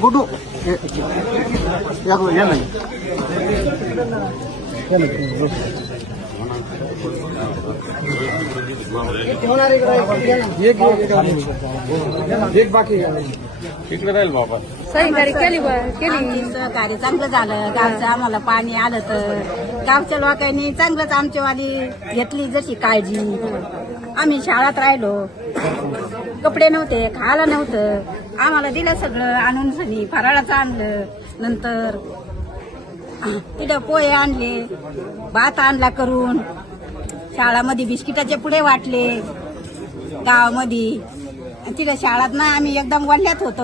गुड्डू या नाही एक बाकी इकडे राहील बाबा. सहकार्य केली सहकार्य चांगलं झालं. गावचं आम्हाला पाणी आलं तर गावच्या लोकांनी चांगलंच आमच्यावाली घेतली जशी काळजी. आम्ही शाळेत राहिलो, कपडे नव्हते, खायला नव्हतं, आम्हाला दिलं सगळं आणून सनी फराळाचं आणलं. नंतर तिथं पोहे आणले, भात आणला करून, शाळामध्ये बिस्किटाचे पुडे वाटले गावामध्ये. तिथं शाळेत ना आम्ही एकदम वल्ल्यात होतो.